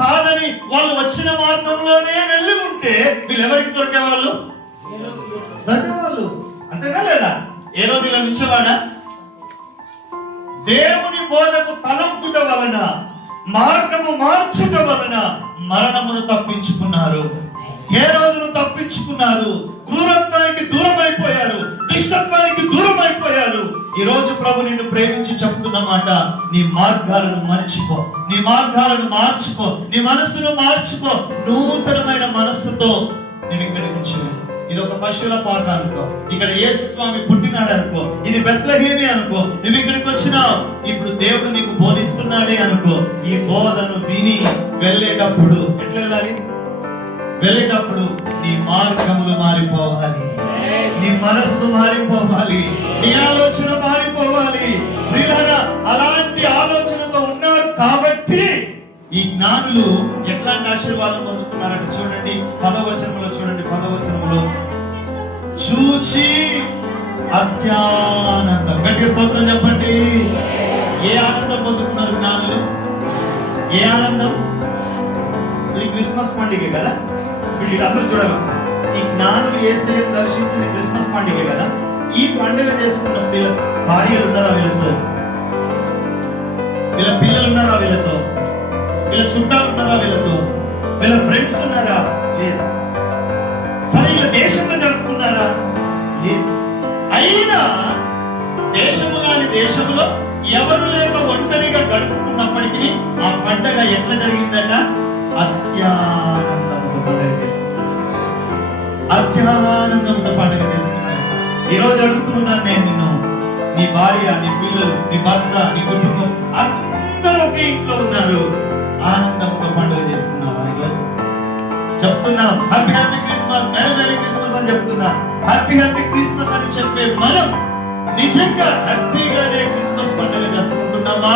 కాదని వాళ్ళు వచ్చిన మార్గంలోనే వెళ్ళి ఉంటే వీళ్ళు ఎవరికి దొరికేవాళ్ళు? దొరికేవాళ్ళు. అంతేనా లేదా? హేరోదుల నుంచేవాడా? దేవుని బోధకు తలంపుట వలన, మార్గము మార్చుట వలన మరణమును తప్పించుకున్నారు, హేరోదును తప్పించుకున్నారు, క్రూరత్వానికి దూరం అయిపోయారు, దుష్టత్వానికి దూరం అయిపోయారు. ఈ రోజు ప్రభు నిన్ను ప్రేమించి చెప్తున్న మాట, నీ మార్గాలను మర్చిపో, నీ మార్గాలను మార్చుకో, నీ మనస్సును మార్చుకో. నూతనమైన మనస్సుతో నువ్వు ఇక్కడి నుంచి వెళ్ళు. ఇది ఒక పశువుల పాక అనుకో, ఇక్కడ యేసు స్వామి పుట్టినాడు అనుకో, ఇది బెత్లెహేమే అనుకో, నువ్వు ఇక్కడికి వచ్చినావు, ఇప్పుడు దేవుడు నీకు బోధిస్తున్నాడే అనుకో. ఈ బోధను విని వెళ్ళేటప్పుడు ఎట్లా వెళ్ళాలి? వెళ్ళేటప్పుడు నీ మార్గములు మారిపోవాలి, నీ మనస్సు మారిపోవాలి, నీ ఆలోచన మారిపోవాలి. ప్రియులారా, అలాంటి ఆలోచనతో ఉన్నారు కాబట్టి ఈ జ్ఞానులు ఎట్లాంటి ఆశీర్వాదం పొందుతున్నారంటే చూడండి, 10వ వచనములో చూడండి. 10వ వచనములో చూచి అత్యానందం. గట్టిగా స్తోత్రం చెప్పండి. ఏ ఆనందం పొందుతున్నారు జ్ఞానులు? ఏ ఆనందం? ఇది క్రిస్మస్ పండుగ కదా, వీళ్ళందరూ చూడాలి. ఈ జ్ఞానులు యేసయ్యను దర్శించిన క్రిస్మస్ పండుగ కదా. ఈ పండుగ చేసుకున్నప్పుడు వీళ్ళ భార్యలు ఉన్నారా వీళ్ళతో? వీళ్ళ పిల్లలు ఉన్నారా వీళ్ళతో? వీళ్ళ చుట్టాలు ఉన్నారా వీళ్ళతో? వీళ్ళ ఫ్రెండ్స్ ఉన్నారా? లేదు. సరే, వీళ్ళ దేశంలో జరుపుకున్నారా? లేదు. అయినా దేశము కాని దేశంలో ఎవరు లేక ఒంటరిగా గడుపుకున్నప్పటికీ ఆ పండగ ఎట్లా జరిగిందట? అత్యానందముతో పండుగ చేసుకున్నారు. అత్యానందముతో పండుగ చేసుకున్నారు. ఈ రోజు అడుగుతున్నాను నేను నిన్ను, నీ భార్య, నీ పిల్లలు, నీ భర్త, నీ కుటుంబం అందరూ ఒకే ఇంట్లో ఉన్నారు, ఆనందంతో పండుగ చేసుకున్నావా? ఈరోజు చెప్తున్నా, happy happy Christmas, merry merry Christmas అని చెప్తున్నా. హ్యాపీ హ్యాపీ క్రిస్మస్ అని చెప్పే మనం నిజంగా హ్యాపీగానే క్రిస్మస్ పండుగ జరుపుకుంటున్నామా?